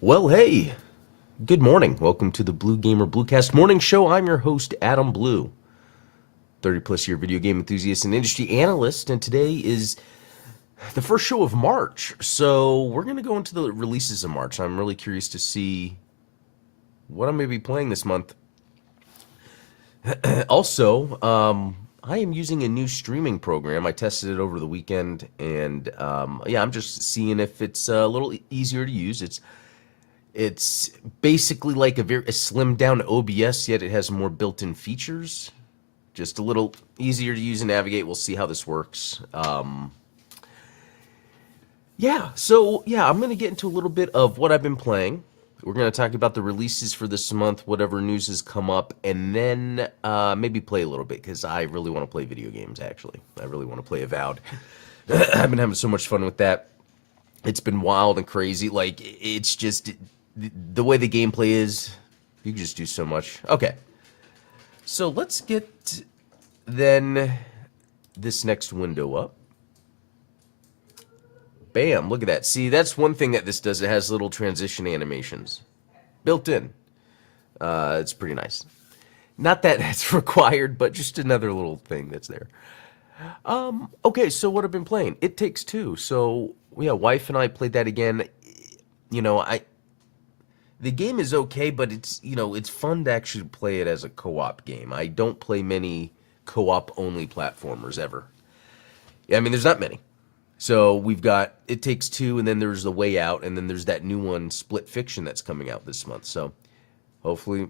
Well, hey, good morning. Welcome to the Blue Gamer Bluecast Morning Show. I'm your host, Adam Blue, 30 plus year video game enthusiast and industry analyst, and today is the first show of March. So, we're going to go into the releases of March. I'm really curious to see what I'm going to be playing this month. Also, I am using a new streaming program. I tested it over the weekend, and yeah, I'm just seeing if it's a little easier to use. It's basically like a slimmed down OBS, yet it has more built-in features. Just a little easier to use and navigate. We'll see how this works. Yeah, I'm going to get into a little bit of what I've been playing. We're going to talk about the releases for this month, whatever news has come up, and then maybe play a little bit, because I really want to play video games, actually. I really want to play Avowed. I've been having so much fun with that. It's been wild and crazy. Like, it's just the way the gameplay is, you can just do so much. Okay, so let's get then this next window up. Bam, look at that. See, that's one thing that this does. It has little transition animations built in. It's pretty nice. Not that it's required, but just another little thing that's there. Okay, so what I've been playing? It Takes Two. So, yeah, wife and I played that again. You know, the game is okay, but it's fun to actually play it as a co-op game. I don't play many co-op only platformers ever. Yeah, I mean, there's not many. So we've got It Takes Two, and then there's The Way Out, and then there's that new one, Split Fiction, that's coming out this month. So hopefully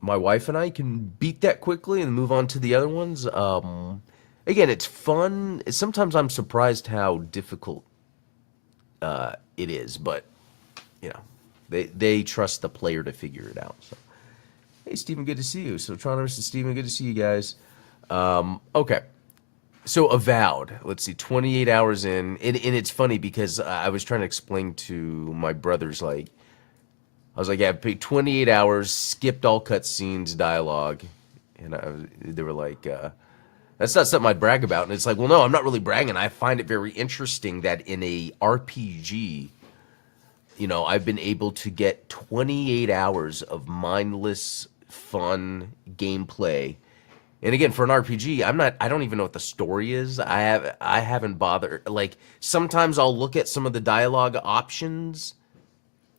my wife and I can beat that quickly and move on to the other ones. Again, it's fun. Sometimes I'm surprised how difficult it is, but you know, they trust the player to figure it out. So, hey, Steven, good to see you. So, Troners and Steven, good to see you guys. Okay. So, Avowed. Let's see, 28 hours in. And it's funny because I was trying to explain to my brothers, like, I was like, yeah, I paid 28 hours, skipped all cutscenes, dialogue. And they were like, that's not something I'd brag about. And it's like, well, no, I'm not really bragging. I find it very interesting that in a RPG, I've been able to get 28 hours of mindless, fun gameplay. And again, for an RPG, I don't even know what the story is. I haven't bothered. Like, sometimes I'll look at some of the dialogue options,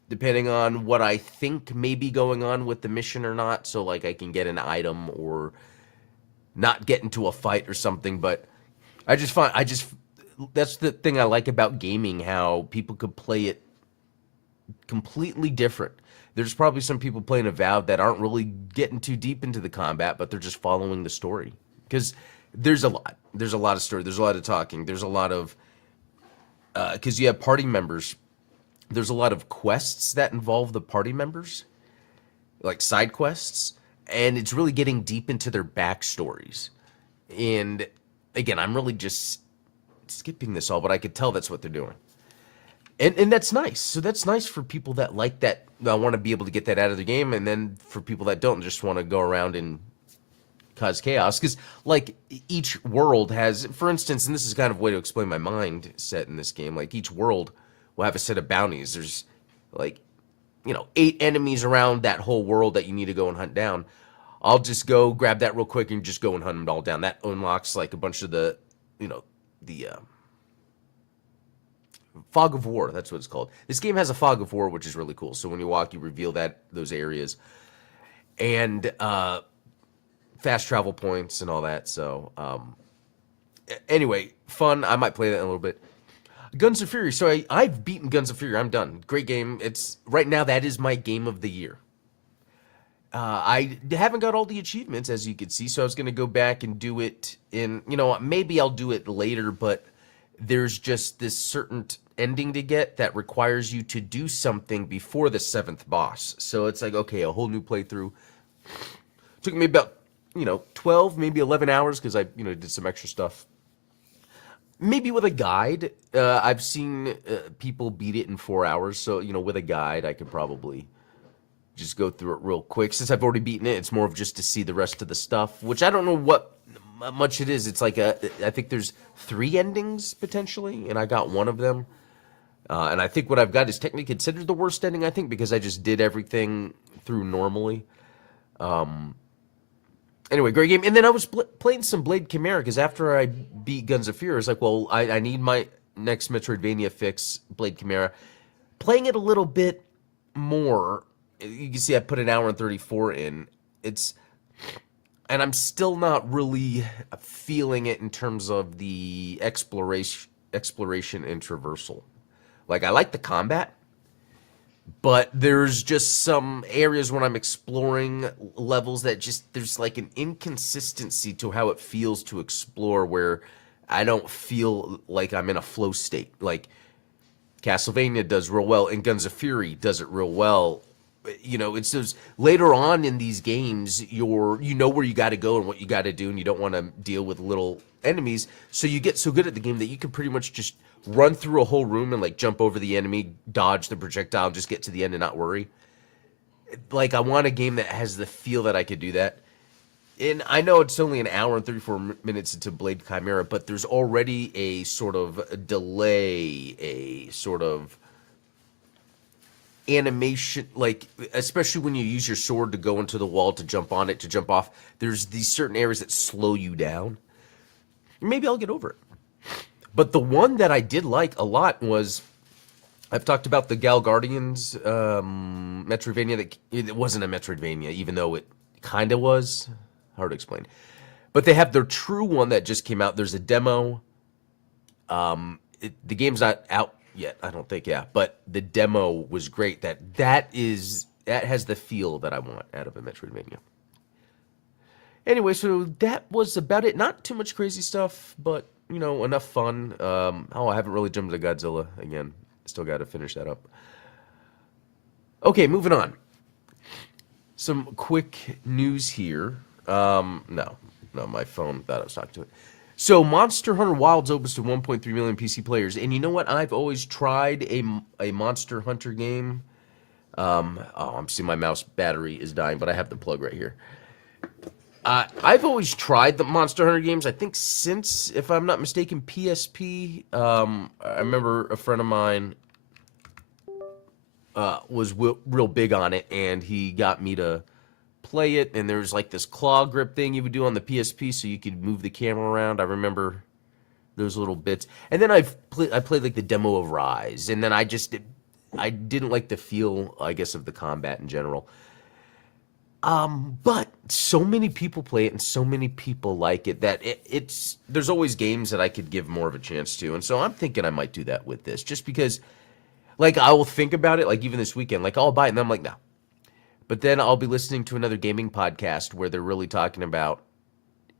depending on what I think may be going on with the mission or not. So, like, I can get an item or not get into a fight or something. But that's the thing I like about gaming, how people could play it completely different. There's probably some people playing Avowed that aren't really getting too deep into the combat, but they're just following the story. Because there's a lot of story. There's a lot of talking. There's a lot of, because you have party members. There's a lot of quests that involve the party members, like side quests, and it's really getting deep into their backstories. And again, I'm really just skipping this all, but I could tell that's what they're doing. And that's nice. So that's nice for people that like that, want to be able to get that out of the game, and then for people that don't, just want to go around and cause chaos. Because, like, each world has, for instance, and this is kind of a way to explain my mindset in this game, like, each world will have a set of bounties. There's, like, 8 enemies around that whole world that you need to go and hunt down. I'll just go grab that real quick and just go and hunt them all down. That unlocks, like, a bunch of the Fog of War, that's what it's called. This game has a Fog of War, which is really cool. So when you walk, you reveal those areas. And fast travel points and all that. So anyway, fun. I might play that in a little bit. Guns of Fury. So I've beaten Guns of Fury. I'm done. Great game. It's right now, that is my game of the year. I haven't got all the achievements, as you can see, so I was going to go back and do it in, maybe I'll do it later, but there's just this certain ending to get that requires you to do something before the 7th boss. So it's like, okay, a whole new playthrough. Took me about, 12, maybe 11 hours, because I, did some extra stuff. Maybe with a guide. I've seen people beat it in 4 hours, so, with a guide, I could probably just go through it real quick. Since I've already beaten it, it's more of just to see the rest of the stuff, which I don't know what much it is. It's like I think there's 3 endings potentially, and I got one of them. And I think what I've got is technically considered the worst ending, I think, because I just did everything through normally. Anyway, great game. And then I was playing some Blade Chimera because after I beat Guns of Fear, I was like, well, I need my next Metroidvania fix, Blade Chimera. Playing it a little bit more, you can see I put an hour and 34 in. And I'm still not really feeling it in terms of the exploration and traversal. Like, I like the combat, but there's just some areas when I'm exploring levels that just there's like an inconsistency to how it feels to explore where I don't feel like I'm in a flow state. Like Castlevania does real well and Guns of Fury does it real well. You know, it's those later on in these games, you know where you got to go and what you got to do, and you don't want to deal with little enemies. So you get so good at the game that you can pretty much just run through a whole room and like jump over the enemy, dodge the projectile, just get to the end and not worry. Like I want a game that has the feel that I could do that. And I know it's only an hour and 34 minutes into Blade Chimera, but there's already a sort of delay, a sort of animation, like especially when you use your sword to go into the wall to jump on it to jump off, there's these certain areas that slow you down. Maybe I'll get over it. But the one that I did like a lot was, I've talked about the Gal Guardians Metroidvania. That it wasn't a Metroidvania, even though it kind of was. Hard to explain. But they have their true one that just came out. There's a demo. The game's not out yet, I don't think. Yeah, but the demo was great. That has the feel that I want out of a Metroidvania. Anyway, so that was about it. Not too much crazy stuff, but you know, enough fun. I haven't really jumped into Godzilla again. Still got to finish that up. Okay, moving on. Some quick news here. No, my phone thought I was talking to it. So Monster Hunter Wilds opens to 1.3 million PC players, and you know what? I've always tried a Monster Hunter game. I'm seeing my mouse battery is dying, but I have the plug right here. I've always tried the Monster Hunter games. I think since, if I'm not mistaken, PSP. I remember a friend of mine was real big on it, and he got me to play it. And there was like this claw grip thing you would do on the PSP, so you could move the camera around. I remember those little bits. And then I played like the demo of Rise, and then I didn't like the feel, I guess, of the combat in general. But so many people play it and so many people like it that there's always games that I could give more of a chance to. And so I'm thinking I might do that with this just because, like, I will think about it, like, even this weekend, like, I'll buy it and then I'm like, no. But then I'll be listening to another gaming podcast where they're really talking about,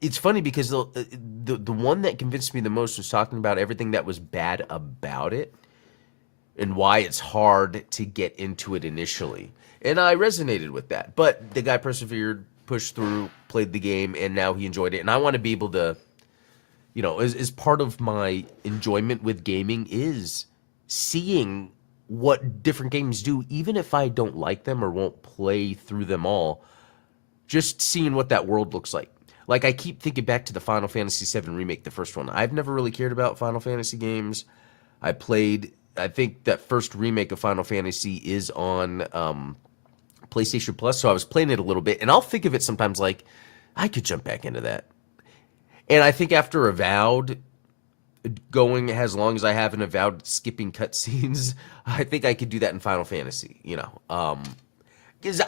it's funny because the one that convinced me the most was talking about everything that was bad about it and why it's hard to get into it initially. And I resonated with that. But the guy persevered, pushed through, played the game, and now he enjoyed it. And I want to be able to, you know, as part of my enjoyment with gaming is seeing what different games do, even if I don't like them or won't play through them all, just seeing what that world looks like. Like, I keep thinking back to the Final Fantasy VII Remake, the first one. I've never really cared about Final Fantasy games. I think that first remake of Final Fantasy is on PlayStation Plus, so I was playing it a little bit, and I'll think of it sometimes like, I could jump back into that. And I think after Avowed, going as long as I have an Avowed skipping cutscenes, I think I could do that in Final Fantasy, you know. Because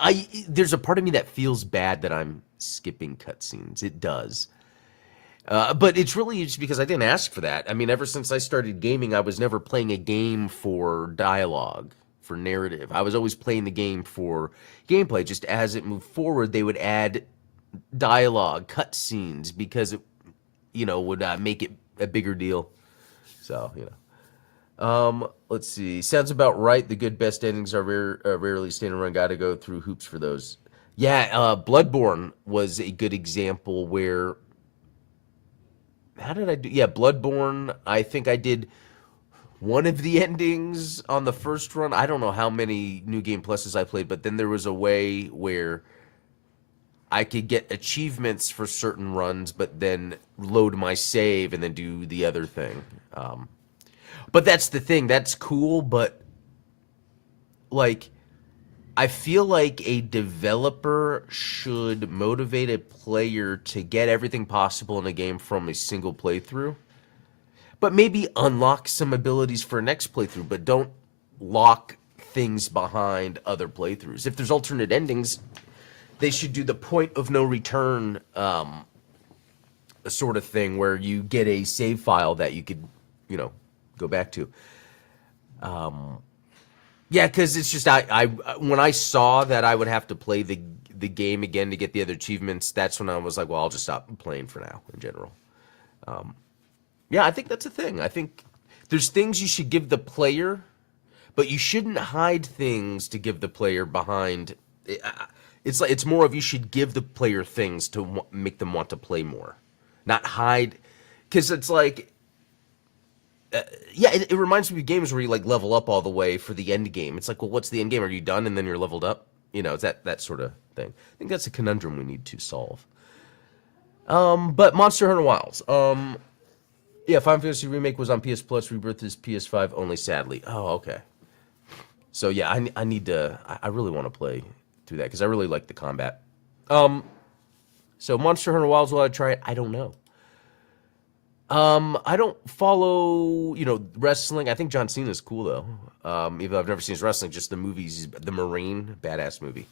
there's a part of me that feels bad that I'm skipping cutscenes. It does. But it's really just because I didn't ask for that. I mean, ever since I started gaming, I was never playing a game for dialogue, for narrative. I was always playing the game for gameplay. Just as it moved forward, they would add dialogue, cutscenes, because it, you know, would make it a bigger deal. So, you know. Let's see. Sounds about right. The good best endings are rarely stand and run. Got to go through hoops for those. Yeah, Bloodborne was a good example where... How did I do? Yeah, Bloodborne, I think I did one of the endings on the first run. I don't know how many New Game Pluses I played, but then there was a way where I could get achievements for certain runs, but then load my save and then do the other thing. But that's the thing. That's cool, but like I feel like a developer should motivate a player to get everything possible in a game from a single playthrough, but maybe unlock some abilities for a next playthrough, but don't lock things behind other playthroughs. If there's alternate endings, they should do the point of no return sort of thing where you get a save file that you could, go back to. Yeah, because it's just I when I saw that I would have to play the game again to get the other achievements, that's when I was like, well, I'll just stop playing for now in general. Yeah, I think that's a thing. I think there's things you should give the player, but you shouldn't hide things to give the player behind. It's like it's more of you should give the player things to make them want to play more, not hide. Because it's like, yeah, it reminds me of games where you like level up all the way for the end game. It's like, well, what's the end game? Are you done and then you're leveled up? It's that sort of thing. I think that's a conundrum we need to solve. But Monster Hunter Wilds. Yeah, Final Fantasy Remake was on PS Plus. Rebirth is PS5 only, sadly. Oh, okay. So yeah, I need to. I really want to play through that because I really like the combat. So Monster Hunter Wilds, will I try it? I don't know. I don't follow, wrestling. I think John Cena is cool though. Even though I've never seen his wrestling, just the movies, The Marine, badass movie.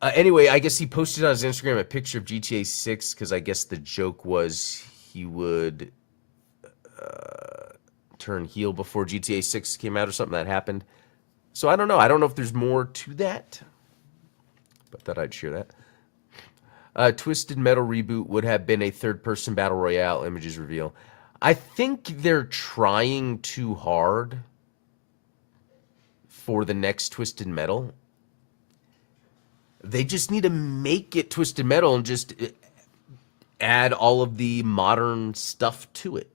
Anyway, I guess he posted on his Instagram a picture of GTA 6 because I guess the joke was he would turn heel before GTA 6 came out or something that happened. So I don't know. I don't know if there's more to that, but thought I'd share that. Twisted Metal reboot would have been a third-person battle royale. Images reveal. I think they're trying too hard for the next Twisted Metal. They just need to make it Twisted Metal and just add all of the modern stuff to it,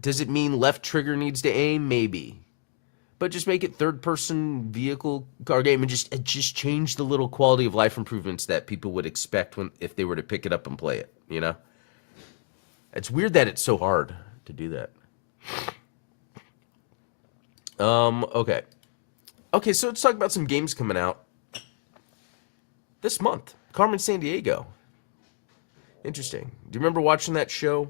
Does it mean left trigger needs to aim? Maybe. But just make it third-person vehicle car game and just change the little quality of life improvements that people would expect if they were to pick it up and play it, It's weird that it's so hard to do that. Okay. Okay, so let's talk about some games coming out this month. Carmen Sandiego. Interesting. Do you remember watching that show?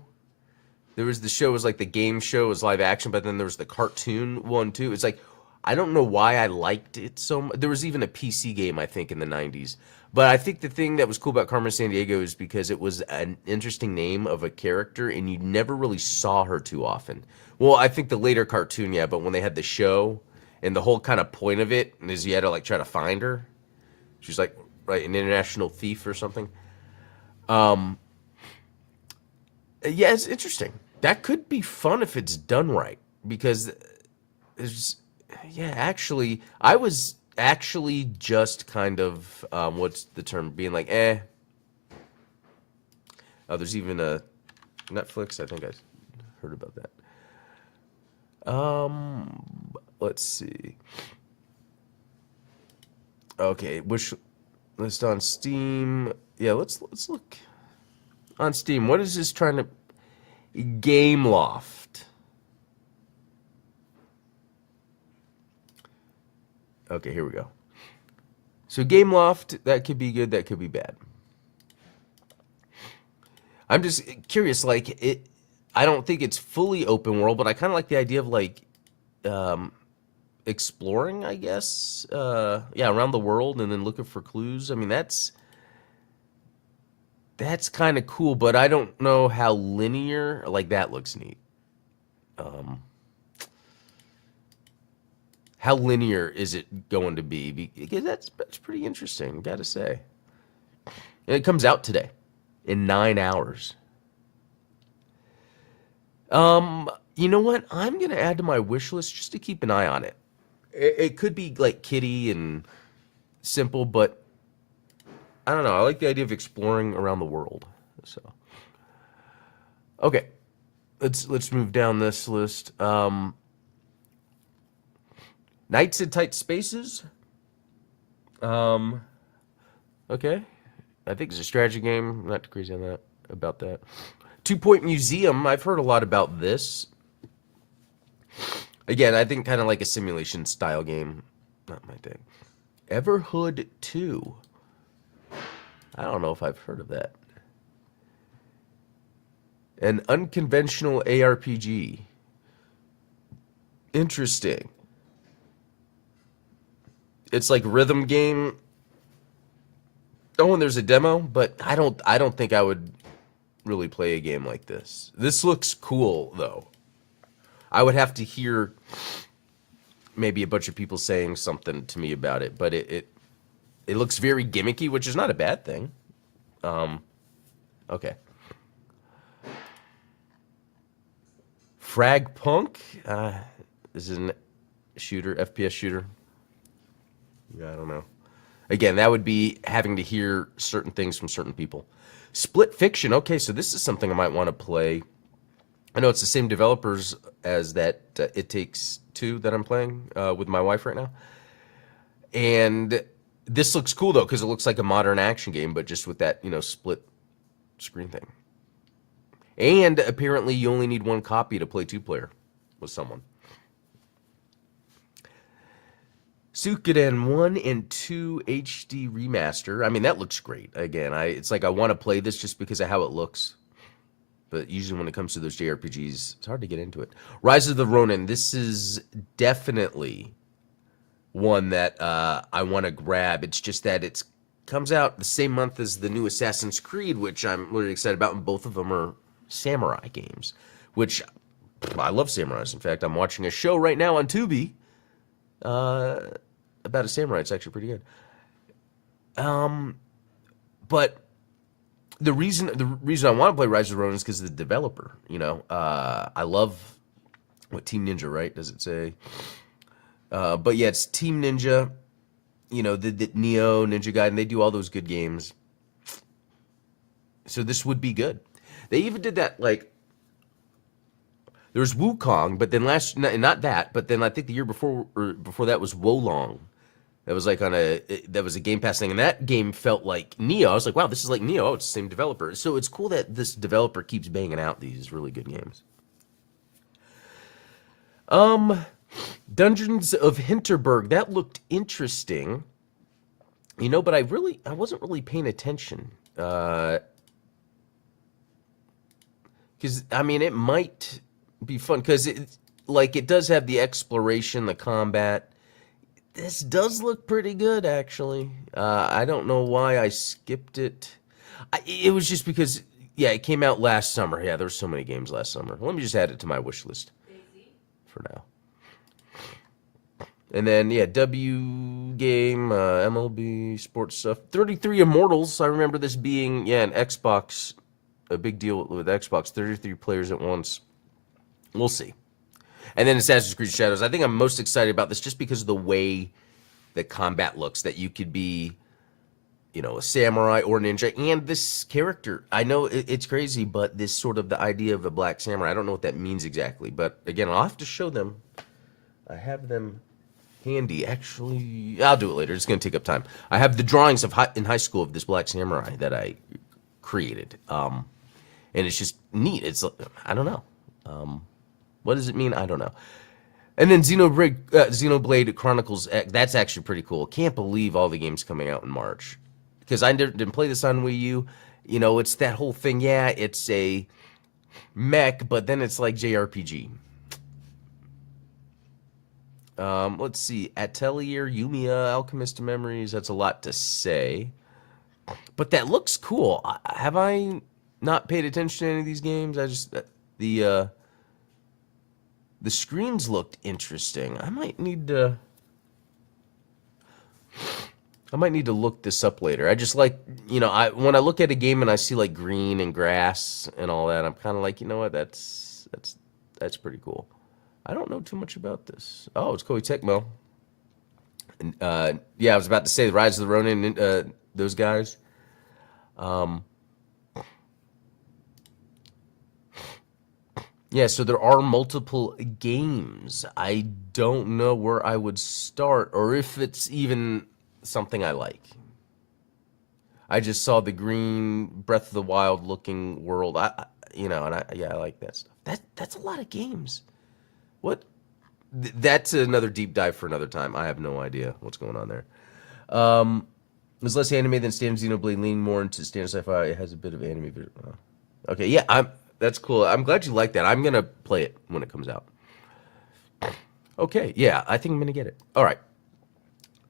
There was the show, it was like the game show, it was live action, but then there was the cartoon one too. It's like, I don't know why I liked it so much. There was even a PC game, I think, in the 90s. But I think the thing that was cool about Carmen Sandiego is because it was an interesting name of a character, and you never really saw her too often. Well, I think the later cartoon, yeah, but when they had the show, and the whole kind of point of it is you had to like try to find her. She's like, right, an international thief or something. Yeah, it's interesting. That could be fun if it's done right. Because there's, yeah, actually, I was actually just kind of, what's the term? Being like, eh. Oh, there's even a Netflix. I think I heard about that. Let's see. Okay, wish list on Steam. Yeah, let's look on Steam. What is this trying to? Gameloft. Okay, here we go. So Gameloft, that could be good, that could be bad. I'm just curious, like it. I don't think it's fully open world, but I kind of like the idea of like exploring, I guess. Yeah, around the world and then looking for clues. I mean, that's kind of cool, but I don't know how linear. Like that looks neat. How linear is it going to be? Because that's pretty interesting, gotta say. And it comes out today in 9 hours. You know what? I'm gonna add to my wish list just to keep an eye on it. It could be like kiddie and simple, but I don't know. I like the idea of exploring around the world. So, okay, let's move down this list. Knights in Tight Spaces. Okay, I think it's a strategy game. I'm not too crazy on that about that. Two Point Museum. I've heard a lot about this. Again, I think kind of like a simulation style game. Not my thing. Everhood 2. I don't know if I've heard of that. An unconventional ARPG. Interesting. It's like rhythm game. Oh, and there's a demo, but I don't think I would really play a game like this. This looks cool though. I would have to hear maybe a bunch of people saying something to me about it, but it looks very gimmicky, which is not a bad thing. Okay. Frag Punk. This is a shooter, FPS shooter. Yeah, I don't know. Again, that would be having to hear certain things from certain people. Split Fiction. Okay, so this is something I might want to play. I know it's the same developers as that It Takes Two that I'm playing with my wife right now. And this looks cool, though, because it looks like a modern action game, but just with that, split screen thing. And apparently you only need one copy to play two-player with someone. Suikoden 1 and 2 HD remaster. I mean, that looks great. Again, it's like I want to play this just because of how it looks. But usually when it comes to those JRPGs, it's hard to get into it. Rise of the Ronin. This is definitely one that I want to grab. It's just that it comes out the same month as the new Assassin's Creed, which I'm really excited about, and both of them are samurai games, which I love samurais. In fact, I'm watching a show right now on Tubi about a samurai. It's actually pretty good. But the reason I want to play Rise of the Ronin is because of the developer. I love what Team Ninja, right? Does it say? But yeah, it's Team Ninja. The Neo, Ninja Gaiden, they do all those good games. So this would be good. They even did that, like, there's Wukong, but then not that, but then I think the year before that was Wolong. That was like that was a Game Pass thing, and that game felt like Neo. I was like, wow, this is like Neo. Oh, it's the same developer. So it's cool that this developer keeps banging out these really good games. Dungeons of Hinterberg, that looked interesting. But I wasn't really paying attention. Because, I mean, it might be fun, because it does have the exploration, the combat. This does look pretty good, actually. I don't know why I skipped it. It was just because, yeah, it came out last summer. Yeah, there were so many games last summer. Let me just add it to my wish list for now. And then, yeah, W game, MLB, sports stuff. 33 Immortals. I remember this being, an Xbox, a big deal with Xbox. 33 players at once. We'll see. And then Assassin's Creed Shadows. I think I'm most excited about this just because of the way the combat looks. That you could be, a samurai or ninja. And this character, I know it's crazy, but this sort of the idea of a black samurai, I don't know what that means exactly. But again, I'll have to show them. I have them handy. Actually, I'll do it later. It's going to take up time. I have the drawings in high school of this black samurai that I created. And it's just neat. It's, I don't know. What does it mean? I don't know. And then Xenoblade Chronicles X, that's actually pretty cool. Can't believe all the games coming out in March. Because I didn't play this on Wii U. It's that whole thing. Yeah, it's a mech, but then it's like JRPG. Let's see. Atelier, Yumiya, Alchemist of Memories. That's a lot to say. But that looks cool. Have I not paid attention to any of these games? The screens looked interesting. I might need to look this up later. I just like, when I look at a game and I see like green and grass and all that, I'm kind of like, you know what? That's pretty cool. I don't know too much about this. Oh, it's Koei Tecmo. Yeah, I was about to say the Rise of the Ronin, those guys. Yeah, so there are multiple games. I don't know where I would start or if it's even something I like. I just saw the green Breath of the Wild looking world. you know, and I like that stuff. That's a lot of games. What? That's another deep dive for another time. I have no idea what's going on there. It's less anime than standard Xenoblade, leaning more into standard sci-fi. It has a bit of anime. Okay, yeah, that's cool. I'm glad you like that. I'm gonna play it when it comes out. Okay, yeah, I think I'm gonna get it. All right.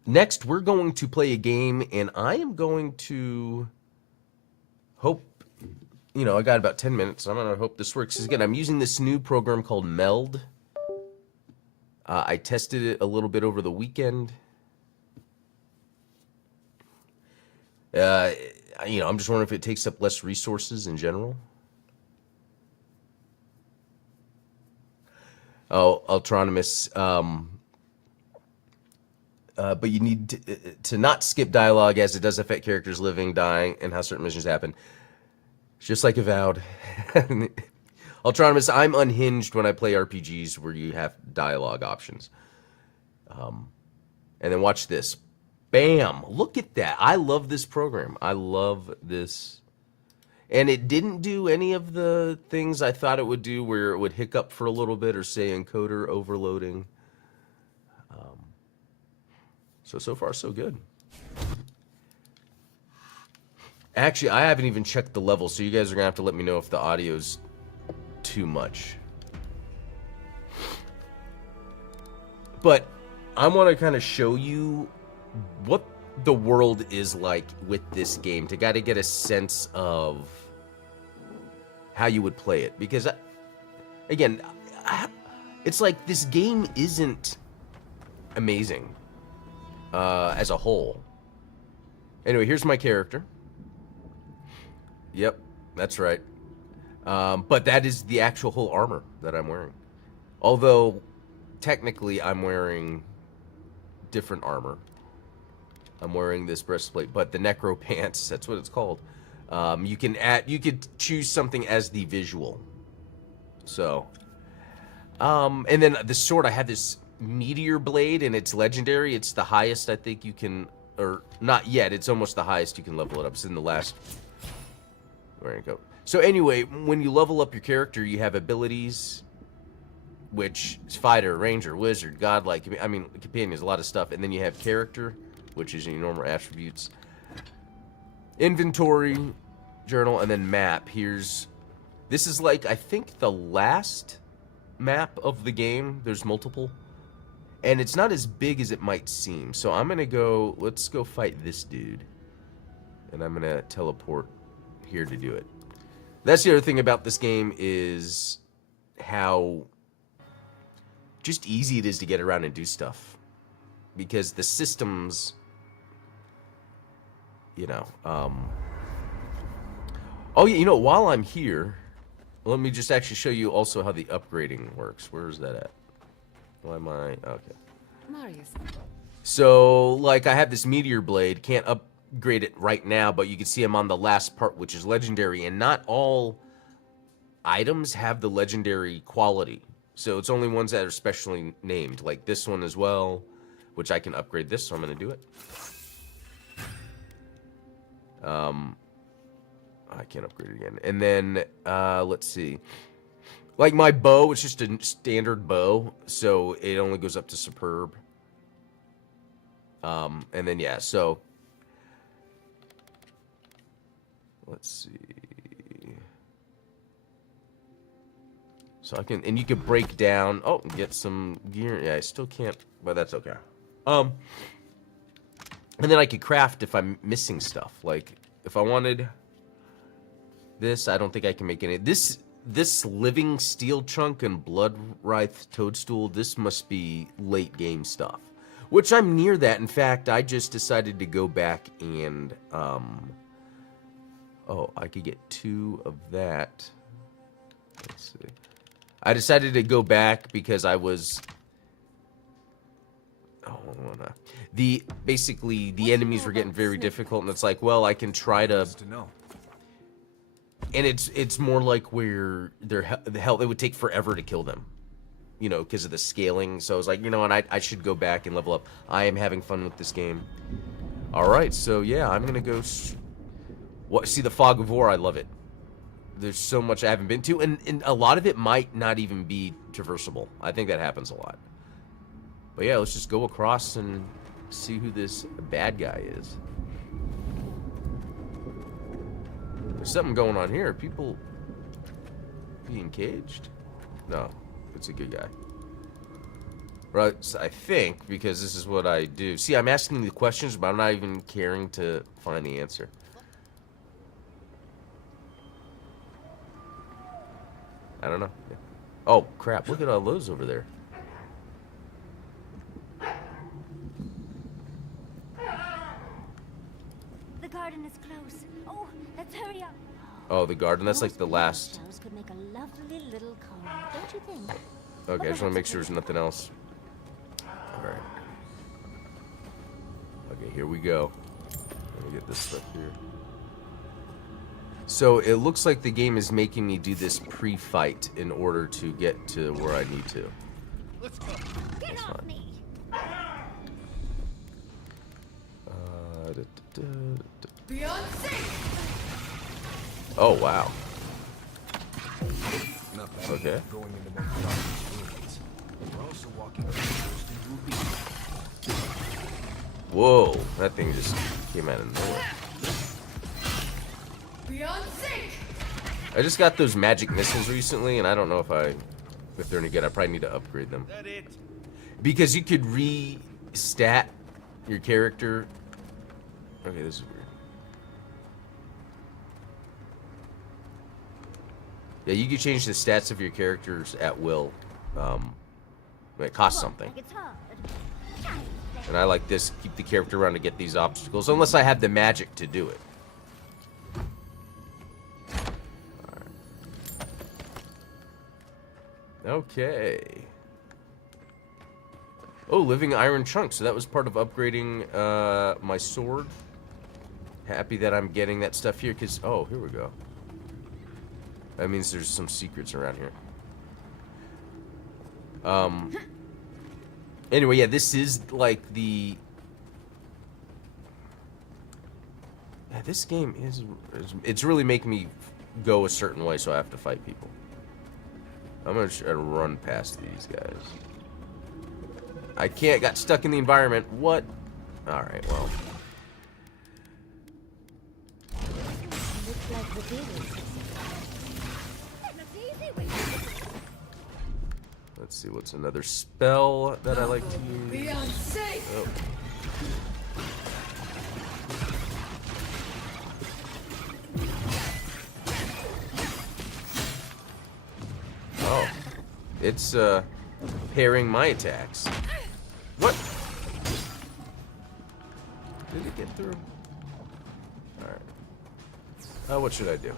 Next, we're going to play a game, and I am going to hope. You know, I got about 10 minutes. So I'm gonna hope this works. Again, I'm using this new program called Meld. I tested it a little bit over the weekend. You know, I'm just wondering if it takes up less resources in general. Oh, Ultronymous. But you need to not skip dialogue, as it does affect characters living, dying, and how certain missions happen. Just like Avowed. Ultronymous, I'm unhinged when I play RPGs where you have dialogue options. And then watch this. Bam! Look at that. I love this program. I love this. And it didn't do any of the things I thought it would do, where it would hiccup for a little bit or say encoder overloading. So far, so good. Actually, I haven't even checked the level, so you guys are going to have to let me know if the audio's too much. But I want to kind of show you what the world is like with this game to kind of get a sense of how you would play it. Because, again, it's like this game isn't amazing as a whole. Anyway, here's my character. Yep, that's right. But that is the actual whole armor that I'm wearing. Although, technically, I'm wearing different armor. I'm wearing this breastplate, but the Necro Pants, that's what it's called. You could choose something as the visual. So, and then the sword, I have this meteor blade, and it's legendary. It's the highest I think you can, or not yet. It's almost the highest you can level it up. It's in the last. There you go. So anyway, when you level up your character, you have abilities, which is fighter, ranger, wizard, godlike. I mean, companions, a lot of stuff, and then you have character, which is your normal attributes. Inventory, journal, and then map. This is like, I think, the last map of the game. There's multiple. And it's not as big as it might seem. So I'm going to go, let's go fight this dude. And I'm going to teleport here to do it. That's the other thing about this game, is how just easy it is to get around and do stuff. Because the systems, you know, oh yeah, you know, while I'm here, let me just actually show you also how the upgrading works. Where is that at? Why am I? Okay. Marius. So, like, I have this meteor blade. Can't upgrade it right now, but you can see I'm on the last part, which is legendary. And not all items have the legendary quality. So it's only ones that are specially named, like this one as well, which I can upgrade this, so I'm going to do it. I can't upgrade it again. And then, let's see. Like my bow, it's just a standard bow, so it only goes up to superb. And then, yeah, so let's see. So I can, and you can break down, oh, get some gear. Yeah, I still can't, but that's okay. And then I could craft if I'm missing stuff. Like, if I wanted this, I don't think I can make any. This living steel chunk and blood writhe toadstool, this must be late game stuff. Which I'm near that. In fact, I just decided to go back and, oh, I could get 2 of that. Let's see. I decided to go back because I was, basically the enemies were getting very difficult, and it's like, well, I can try to and it's more like where the hell, it would take forever to kill them, you know, because of the scaling. So I was like, you know, and I should go back and level up. I am having fun with this game. All right, so yeah, I'm gonna go. See the Fog of War? I love it. there's so much I haven't been to, and a lot of it might not even be traversable. I think that happens a lot. But yeah, let's just go across and see who this bad guy is. There's something going on here. People being caged? No, it's a good guy. Right, I think, because this is what I do. See, I'm asking the questions, but I'm not even caring to find the answer. I don't know. Yeah. Oh, crap. Look at all those over there. The garden is close. Oh, let's hurry up. Oh, the garden. That's like the last. Shells could make a lovely little cone, don't you think? Okay, I just want to make sure there's nothing else. Alright. Okay, here we go. Let me get this stuff here. So, it looks like the game is making me do this pre-fight in order to get to where I need to. Let's go. Get off me! Oh, wow. Okay. Whoa, that thing just came out of nowhere. I just got those magic missiles recently, and I don't know if they're any good. I probably need to upgrade them. Because you could re-stat your character. Okay, this is weird. Yeah, you can change the stats of your characters at will. It costs something. And I like this, keep the character around to get these obstacles, unless I have the magic to do it. Alright. Okay. Oh, living iron chunk. So that was part of upgrading my sword. Happy that I'm getting that stuff here, because... Oh, here we go. That means there's some secrets around here. Anyway, yeah, this is like the... Yeah, this game is... It's really making me go a certain way, so I have to fight people. I'm gonna try to run past these guys. I can't, got stuck in the environment. What? Alright, well. Looks like the deal is Let's see, what's another spell that I like to use? Oh. Oh. It's, pairing my attacks. What? Did it get through? Alright. Oh, what should I do?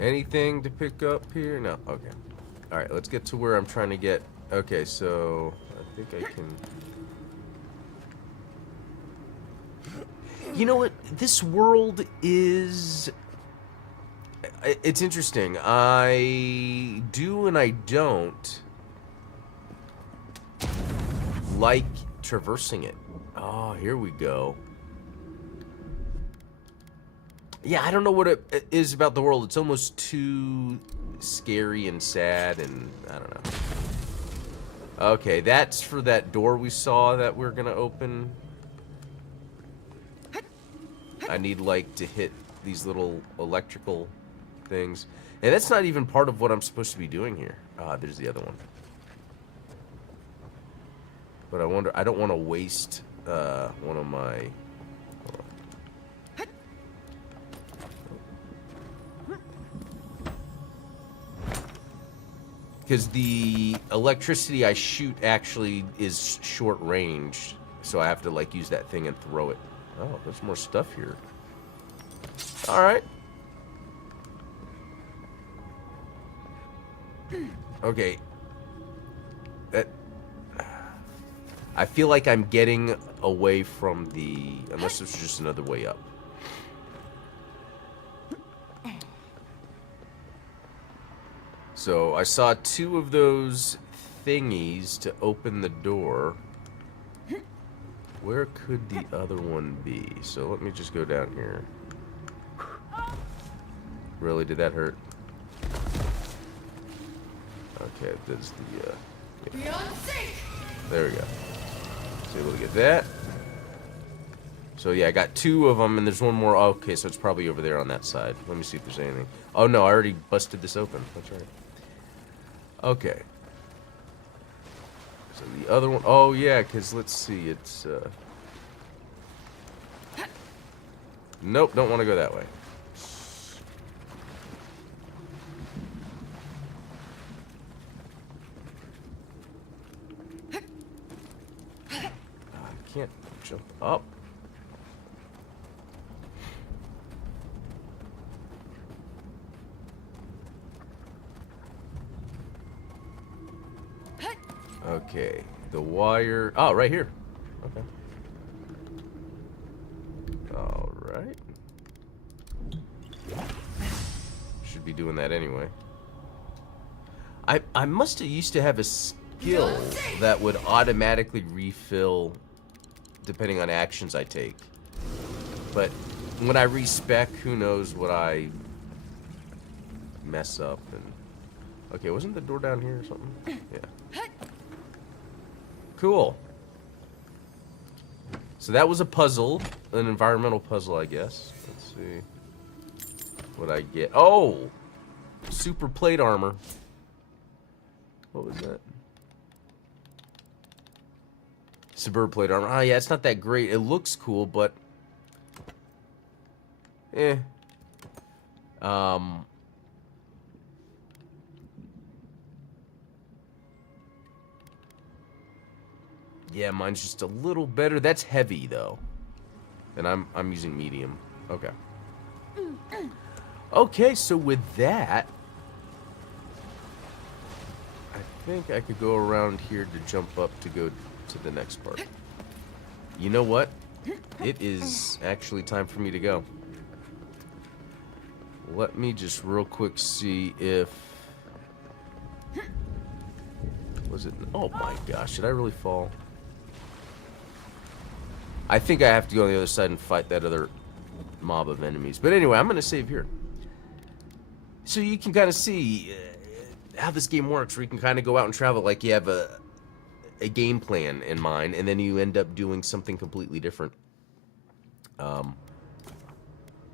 Anything to pick up here? No. Okay. Alright, let's get to where I'm trying to get. Okay, so I think I can... You know what? This world is... It's interesting. I do and I don't like traversing it. Oh, here we go. Yeah, I don't know what it is about the world. It's almost too scary and sad, and I don't know. Okay, that's for that door we saw that we're gonna open. I need, like, to hit these little electrical things. And that's not even part of what I'm supposed to be doing here. Ah, there's the other one. But I wonder, I don't want to waste one of my... Because the electricity I shoot actually is short range, so I have to, like, use that thing and throw it. Oh, there's more stuff here. Alright. Okay. That... I feel like I'm getting away from the... Unless there's just another way up. So I saw 2 of those thingies to open the door. Where could the other one be? So let me just go down here. Really, did that hurt? Okay, that's the, yeah. There we go. So able to get that. So yeah, I got 2 of them, and there's one more. Okay, so it's probably over there on that side. Let me see if there's anything. Oh no, I already busted this open. That's right. Okay. So the other one. Oh yeah, because let's see, it's. Nope, don't want to go that way. I can't jump up. Okay, the wire. Oh, right here. Okay. All right. Should be doing that anyway. I must have used to have a skill that would automatically refill depending on actions I take. But when I respec, who knows what I mess up and. Okay, wasn't the door down here or something? Yeah. Cool. So that was a puzzle, an environmental puzzle, I guess. Let's see what I get. Oh, super plate armor. What was that? Suburb plate armor. Oh yeah, it's not that great. It looks cool, but eh. Yeah, mine's just a little better. That's heavy though. And I'm using medium. Okay. Okay, so with that, I think I could go around here to jump up to go to the next part. You know what? It is actually time for me to go. Let me just real quick see if... Was it... Oh my gosh, did I really fall? I think I have to go on the other side and fight that other mob of enemies. But anyway, I'm going to save here. So you can kind of see how this game works, where you can kind of go out and travel like you have a game plan in mind, and then you end up doing something completely different.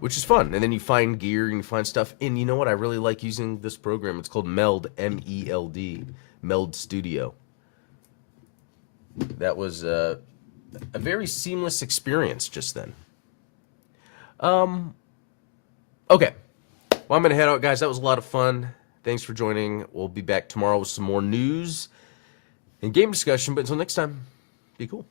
Which is fun. And then you find gear and you find stuff. And you know what? I really like using this program. It's called Meld, M-E-L-D, Meld Studio. That was... a very seamless experience just then. Okay. Well, I'm going to head out, guys. That was a lot of fun. Thanks for joining. We'll be back tomorrow with some more news and game discussion. But until next time, be cool.